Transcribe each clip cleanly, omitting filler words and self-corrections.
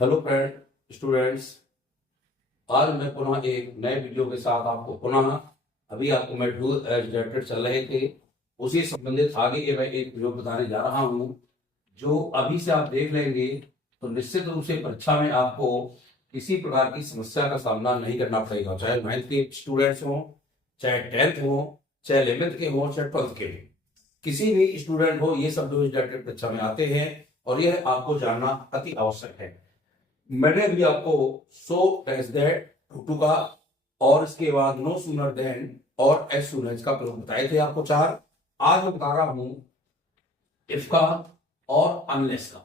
Hello friend students, आज मैं पुनः एक नए वीडियो के साथ आपको पुनः अभी आपको मैं डू एज डायरेक्टेड चल रहे थे उसी संबंधित आगे के मैं एक वीडियो बताने जा रहा हूं, जो अभी से आप देख लेंगे तो निश्चित रूप से परीक्षा में आपको किसी प्रकार की समस्या का सामना नहीं करना पड़ेगा। चाहे 9th के स्टूडेंट्स हों, चाहे 10th हो, चाहे 11th के हों, चाहे 12th के हों, किसी भी स्टूडेंट हो, ये सब डू एज डायरेक्टेड परीक्षा में आते हैं और यह आपको जानना अति आवश्यक है। मैंने भी आपको सो एज दैट टू का और इसके बाद नो सूनर देन और एज सून एज का प्रयोग बताए थे आपको चार। आज मैं बता रहा हूं इफ का और अनलेस का।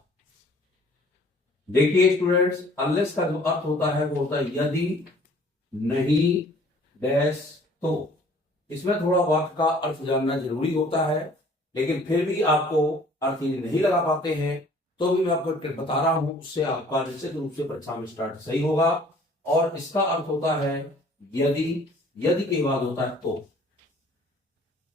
देखिए स्टूडेंट्स, अनलेस का जो अर्थ होता है वो होता है यदि, नहीं, डैश, तो। इसमें थोड़ा वाक्य का अर्थ जानना जरूरी होता है, लेकिन फिर भी आपको अर्थ नहीं लगा पाते हैं तो भी मैं आपको बता रहा हूं, उससे आपका निश्चित रूप से परीक्षा में स्टार्ट सही होगा। और इसका अर्थ होता है यदि, यदि के बाद होता है तो।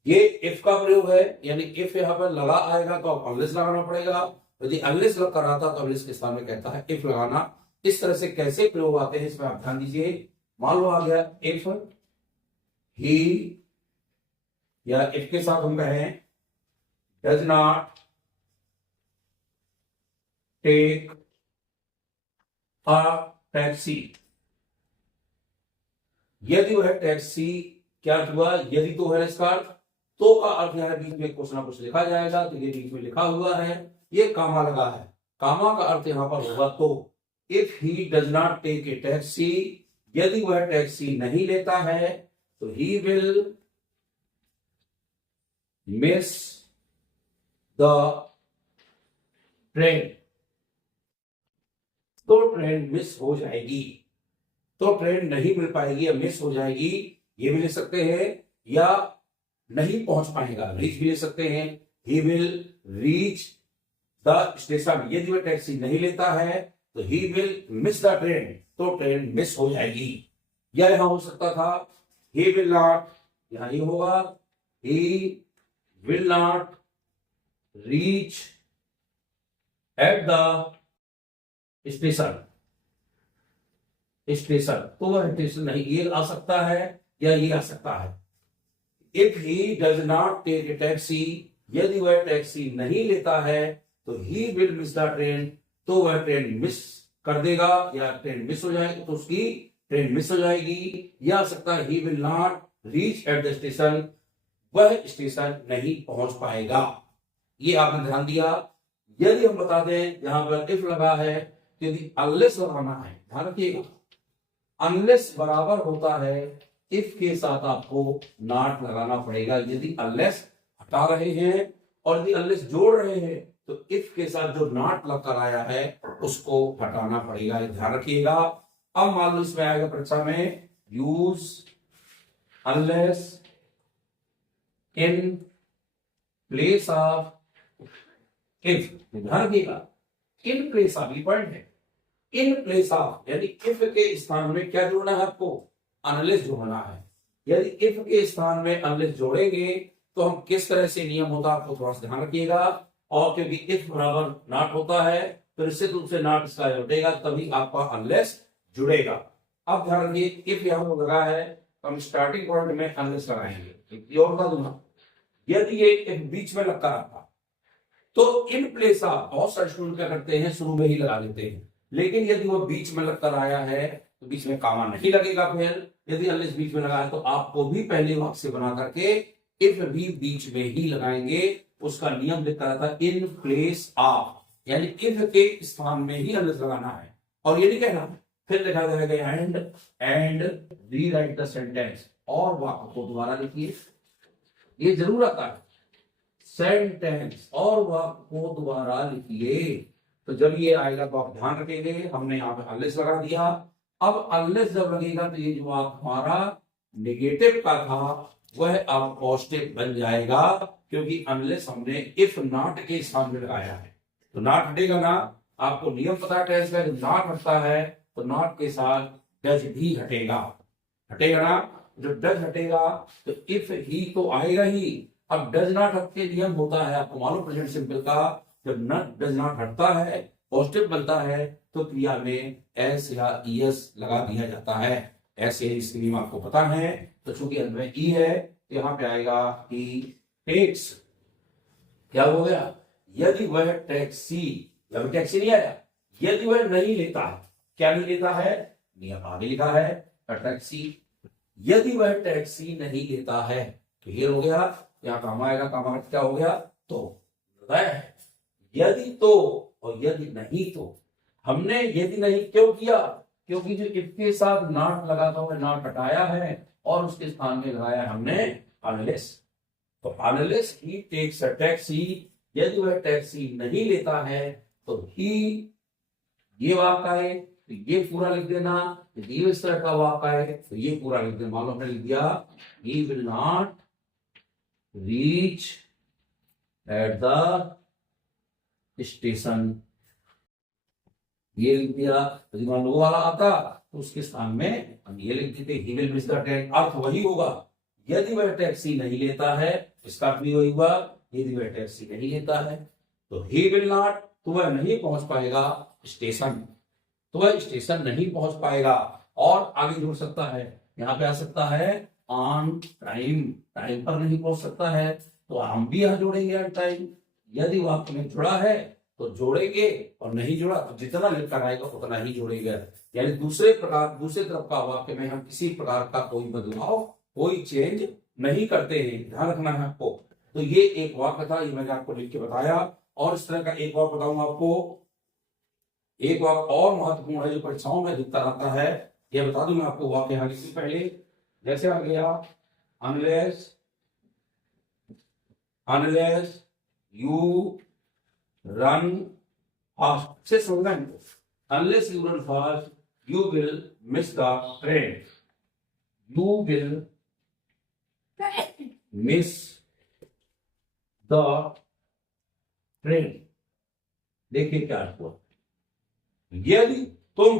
ये इफ का प्रयोग है, यानी इफ यहां पर लगा आएगा तो आप अनलेस लगाना पड़ेगा। यदि अनलेस लग कर आता तो अनलेस के स्थान में कहता है इफ लगाना। इस तरह से कैसे प्रयोग आते हैं इसमें आप ध्यान दीजिए। मान लो आ गया इफ ही, या इफ के साथ हम कहें does not take a taxi. यदि वह टैक्सी क्या हुआ, यदि तो है इसका अर्थ, तो का अर्थ है बीच में कुछ ना कुछ लिखा जाएगा, तो ये बीच में लिखा हुआ है, ये कामा लगा है। कामा का अर्थ यहां पर होगा तो। If he does not take a taxi, यदि वह टैक्सी नहीं लेता है तो he will miss the train. तो ट्रेन मिस हो जाएगी, तो ट्रेन नहीं मिल पाएगी या मिस हो जाएगी, ये भी ले सकते हैं, या नहीं पहुंच पाएगा, रीच भी ले सकते हैं। He will reach the station. यदि वह टैक्सी नहीं लेता है तो he will miss the train, तो ट्रेन मिस हो जाएगी। या यहां हो सकता था ही विल नॉट, यहां ये होगा he will not reach at the station. Station तो वह स्टेशन नहीं, ये आ सकता है या ये आ सकता है। If he does not take a taxi, यदि वह टैक्सी नहीं लेता है तो he will miss the train, तो वह ट्रेन मिस कर देगा या ट्रेन मिस हो जाएगी, तो उसकी ट्रेन मिस हो जाएगी। या आ सकता है he will not reach at the station, वह स्टेशन नहीं पहुंच पाएगा। ये आपने ध्यान दिया। यदि हम बता दें यहां पर इफ लगा है, यदि अनलेस लगाना है, ध्यान रखिएगा, अनलेस बराबर होता है इफ के साथ आपको नॉट लगाना पड़ेगा। यदि अनलेस हटा रहे हैं और यदि अनलेस जोड़ रहे हैं तो इफ के साथ जो नॉट लग कर आया है उसको हटाना पड़ेगा, ध्यान रखिएगा। अब मान लो इसमें आएगा परीक्षा में use unless in place of if, ध्यान रखिएगा, इन प्लेस ऑफ, ये पॉइंट है, इन प्लेस ऑफ, यानी इफ के स्थान में क्या जोड़ना है आपको, अनलेस जोड़ना है। यदि इफ के स्थान में अनलेस जोड़ेंगे तो हम किस तरह से नियम होता है आपको थोड़ा सा ध्यान रखिएगा। और क्योंकि इफ बराबर नॉट होता है तो निश्चित रूप से नॉट इसका जुड़ेगा, तभी आपका अनलेस जुड़ेगा। अब ध्यान रखिए, इफ यहां लगा है तो हम स्टार्टिंग पॉइंट में अनलेस लगाएंगे। और बता दूंगा, यदि ये इफ बीच में लगता आता तो इन प्लेस ऑफ, बहुत सारे स्टूडेंट क्या करते हैं शुरू में ही लगा लेते हैं, लेकिन यदि वो बीच में लगकर आया है तो बीच में कामा नहीं लगेगा। फिर यदि अनलेस बीच में लगा है तो आपको भी पहले वाक्य से बना करके इफ भी बीच में ही लगाएंगे। उसका नियम लिखा रहता है इन प्लेस ऑफ, यानी इफ के स्थान में ही अनलेस लगाना है। और ये नहीं कहना फिर लिखा जाएगा एंड रीराइट द सेंटेंस, और वाक्य को दोबारा लिखिए, ये जरूर आता है सेंटेंस, और वाक्य को दोबारा लिखिए। तो जब ये आएगा तो आप ध्यान रखेंगे, हमने यहाँ पे अनलेस लगा दिया। अब अनलेस जब लगेगा तो ये जो आप हमारा नेगेटिव का था वह अब पॉजिटिव बन जाएगा, क्योंकि अनलेस हमने इफ नॉट के स्थान में लगाया है। तो नॉट हटेगा ना, आपको नियम पता है टेंस का, जब नॉट हटता है तो नॉट के साथ डज भी हटेगा, हटेगा ना। जब डज हटेगा तो इफ ही तो आएगा ही। अब डज नॉट हट के नियम होता है आपको मालूम प्रेजेंट सिंपल का, जब नॉट डज नॉट हटता है पॉजिटिव बनता है तो क्रिया में एस या ईएस लगा दिया जाता है। ऐसे इसके नियम आपको पता है। तो चूंकि अंत में ई है तो यहाँ पे आएगा ही टेक्स। क्या हो गया? यदि वह टैक्सी, जब टैक्सी नहीं आया, यदि वह नहीं लेता है, क्या नहीं लेता है? नियम आगे लिखा है टैक्सी। यदि वह टैक्सी नहीं लेता है, क्लियर हो गया? यहाँ काम आएगा, काम क्या हो गया? तो वह, यदि तो और यदि नहीं तो। हमने यदि नहीं क्यों किया? क्योंकि जो इफ के साथ नॉट लगा था, नॉट हटाया है और उसके स्थान में लगाया हमने अनलेस। तो unless he takes a taxi, यदि वह टैक्सी नहीं लेता है तो ही, ये वाक्य है तो ये पूरा लिख देना। ये इस तरह का वाक्य है तो ये पूरा लिख देना। मान लो हमने लिख दिया he will not reach at the station, ये लिख दिया। यदि मान लो वाला आता तो उसके स्थान में हम ये लिख देते he will miss the train. अर्थ वही होगा, यदि वह टैक्सी नहीं लेता है, इसका अर्थ भी वही हुआ, यदि वह टैक्सी नहीं लेता है तो ही विल नॉट, तो वह नहीं पहुंच पाएगा स्टेशन, तो वह स्टेशन नहीं पहुंच पाएगा। और आगे जुड़ सकता है, यहाँ पे आ सकता है ऑन टाइम, टाइम पर नहीं पहुंच सकता है तो हम भी यहाँ जोड़ेंगे ऑन टाइम। यदि वाक्य में जुड़ा है तो जोड़ेंगे और नहीं जुड़ा तो जितना लिखकर आएगा उतना ही जोड़ेंगे। यानी दूसरे तरफ का वाक्य में हम किसी प्रकार का कोई बदलाव, कोई चेंज नहीं करते हैं, ध्यान रखना है आपको। तो ये एक वाक्य था, ये मैंने आपको लिख के बताया। और इस तरह का एक वाक्य बताऊंगा आपको, एक वाक्य और महत्वपूर्ण है जो परीक्षाओं में दिखता रहता है, ये बता दूं मैं आपको। वाक्य यहाँ लिखने पहले जैसे आ गया अनलेस यू रन फास्ट, से समझना है। Unless you run fast you will miss the train, you will miss the train. देखिए क्या हुआ, यदि तुम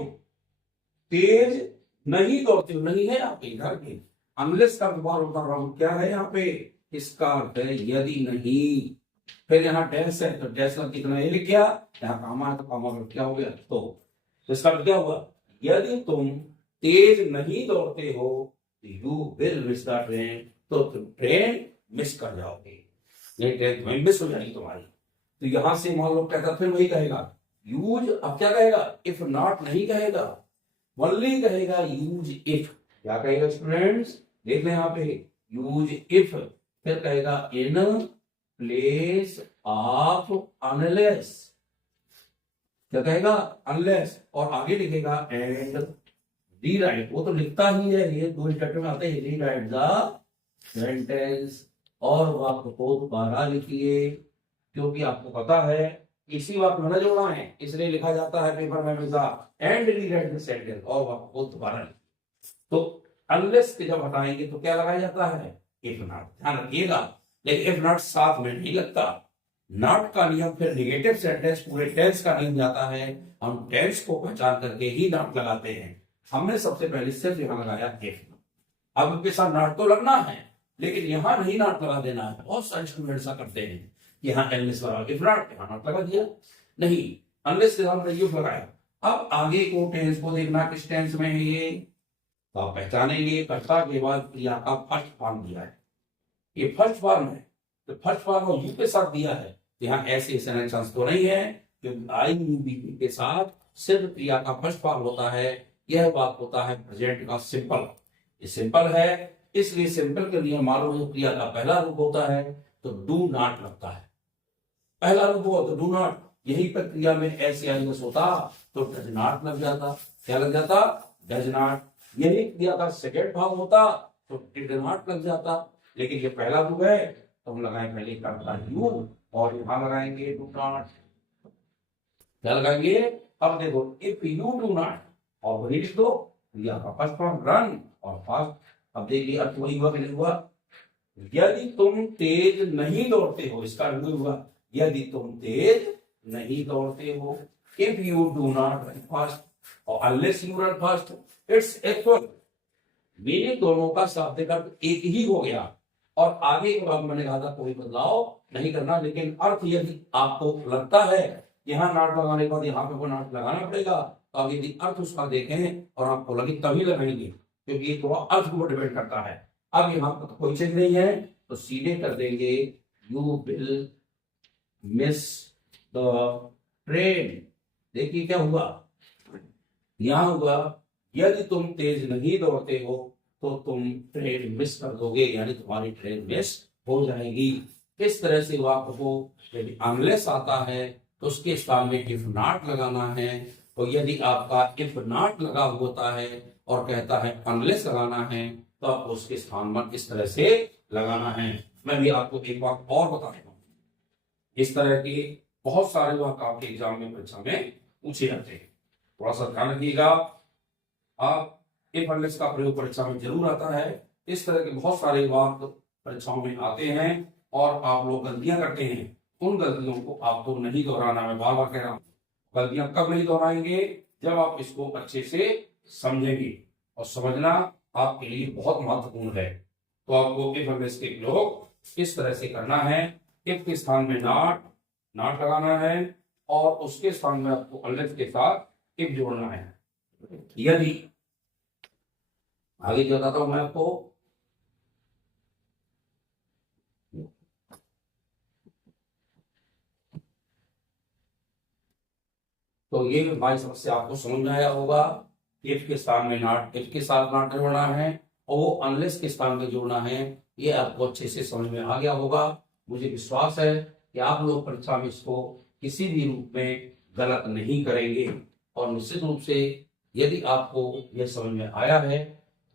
तेज नहीं दौड़ते हो, नहीं है आपके घर के, अनलेस का दोबारा बता रहा हूं क्या है यहाँ पे, इसका अर्थ है यदि नहीं। फिर यहाँ डैश है तो डैश का कितना ये लिख गया, यहाँ कामा है तो कामा का क्या हो गया, तो इसका अर्थ क्या हुआ, यदि तुम तेज नहीं दौड़ते हो you will miss the train, तो तुम ट्रेन मिस कर जाओगे, ये ट्रेन मिस हो जाएगी तुम्हारी। तो यहां से मान लो कहता फिर वही कहेगा यूज, अब क्या कहेगा, इफ नॉट नहीं कहेगा, ओनली कहेगा यूज इफ। क्या कहेगा स्टूडेंट्स, देख लें यहाँ पे, यूज इफ, फिर कहेगा इन प्लेस ऑफ अनलेस, क्या कहेगा, अनलेस, और आगे लिखेगा एंड रीराइट। वो तो लिखता ही है, ये दो स्टेटमेंट आते हैं, रीराइट द सेंटेंस, और वाक्य को दोबारा लिखिए, क्योंकि आपको पता है इसी वाक्य में जोड़ना है, इसलिए लिखा जाता है पेपर में हमेशा एंड रीराइट द सेंटेंस, और वाक्य को दोबारा। तो अनलेस के जब हटाएंगे तो क्या लगाया जाता है, इफ नॉट, ध्यान रखिएगा। लेकिन इफ नॉट साथ में नहीं लगता, नॉट का नियम फिर निगेटिव सेंटेंस पूरे टेंस का नियम जाता है, हम टेंस को पहचान करके ही नॉट लगाते हैं। हमने सबसे पहले सिर्फ यहाँ लगाया इफ, अब इनके साथ नॉट तो लगना है लेकिन यहाँ नहीं नॉट लगा देना है। बहुत सारे स्टूडेंट ऐसा करते हैं, यहाँ अनलेस लगा, इफ नॉट यहाँ नॉट लगा दिया, नहीं अनलेस के साथ यूज लगाया। अब आगे को टेंस को देखना किस टेंस में है ये, तो आप पहचानेंगे कर्ता के बाद क्रिया का फर्स्ट फॉर्म दिया है, ये फर्स्ट फॉर्म है, तो फर्स्ट फॉर्म और यू के साथ दिया है, यहाँ ऐसे चांस तो नहीं है, क्योंकि आई यू बी के साथ सिर्फ क्रिया का फर्स्ट फॉर्म होता है। यह बात होता है प्रेजेंट का सिंपल, ये सिंपल है, इसलिए सिंपल के लिए मालूम है क्रिया का पहला रूप होता है तो डू नॉट लगता है, पहला रूप हो तो डू नॉट, यही पर क्रिया में ऐसे आइएस होता तो डज नॉट लग जाता, क्या लग जाता, डज नॉट। यही क्रिया का सेकेंड भाग होता तो डिड नॉट लग जाता, लेकिन ये पहला रूप है तो हम लगाए पहले करता यू, और यहां लगाएंगे डू नॉट, क्या लगाएंगे, अब देखो इफ यू डू नॉट, और वही लिख दो क्रिया का फर्स्ट फॉर्म रन और फास्ट। अब देखिए अर्थ वही हुआ कि नहीं हुआ, यदि तुम तेज नहीं दौड़ते हो, इसका अर्थ हुआ यदि तुम तेज नहीं दौड़ते हो, if you do not run fast, और unless you run fast, it's equal, meaning दोनों का शाब्दिक अर्थ एक ही हो गया। और आगे के बाद मैंने कहा था कोई बदलाव नहीं करना, लेकिन अर्थ यदि आपको लगता है यहाँ नाट लगाने के बाद यहाँ पे को नाट लगाना पड़ेगा। तो अब यदि अर्थ उसका देखें और आपको लगे तभी लगाएंगे, क्योंकि ये थोड़ा अर्थ को डिपेंड करता है। अब यहाँ पर तो कोई चीज नहीं है, तो सीधे कर देंगे you will miss the train. देखिए क्या हुआ, यहां हुआ यदि तुम तेज नहीं दौड़ते हो तो तुम ट्रेन मिस कर दोगे, यानी तुम्हारी ट्रेन मिस हो जाएगी। इस तरह से वाक्य को यदि अनलेस आता है तो उसके स्थान में इफ नॉट लगाना है। तो यदि आपका इफ नॉट लगा होता है और कहता है अनलेस लगाना है, तो आपको उसके स्थान पर इस तरह से लगाना है। मैं भी आपको एक बात और बता देता हूं, इस तरह के बहुत सारे वाक्य आपके एग्जाम में परीक्षा में पूछे जाते हैं, थोड़ा सा ध्यान रखिएगा। आप इफ अनलेस का प्रयोग परीक्षा में जरूर आता है। इस तरह के बहुत सारे वाक्य परीक्षाओं में आते हैं और आप लोग गलतियां करते हैं। उन गलतियों को आपको नहीं दोहराना, मैं बार बार कह रहा हूं। गलतियां कब नहीं दोहराएंगे, जब आप इसको अच्छे से समझेंगे, और समझना आपके लिए बहुत महत्वपूर्ण है। तो आपको इफ अनलेस के प्रयोग इस तरह से करना है, इफ के स्थान में नॉट लगाना है और उसके स्थान में आपको अनलेस के साथ इफ जोड़ना है। यदि आगे जो बताता हूं मैं आपको, तो ये हमारी समस्या आपको समझ में आया होगा। इफ के स्थान में नॉट, इफ के साथ नॉट जोड़ना है और वो अनलेस के स्थान में जोड़ना है, ये आपको अच्छे से समझ में आ गया होगा। मुझे विश्वास है कि आप लोग परीक्षा में इसको किसी भी रूप में गलत नहीं करेंगे। और निश्चित रूप से यदि आपको यह समझ में आया है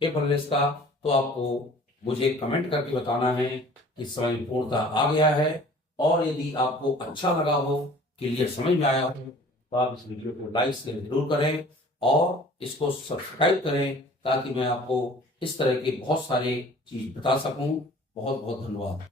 इफ अनलेस का, तो आपको मुझे कमेंट करके बताना है कि समझ में पूर्णतः आ गया है। और यदि आपको अच्छा लगा हो, क्लियर समझ में आया हो, तो आप इस वीडियो को लाइक से जरूर करें और इसको सब्सक्राइब करें, ताकि मैं आपको इस तरह के बहुत सारे चीज बता सकूं। बहुत बहुत धन्यवाद।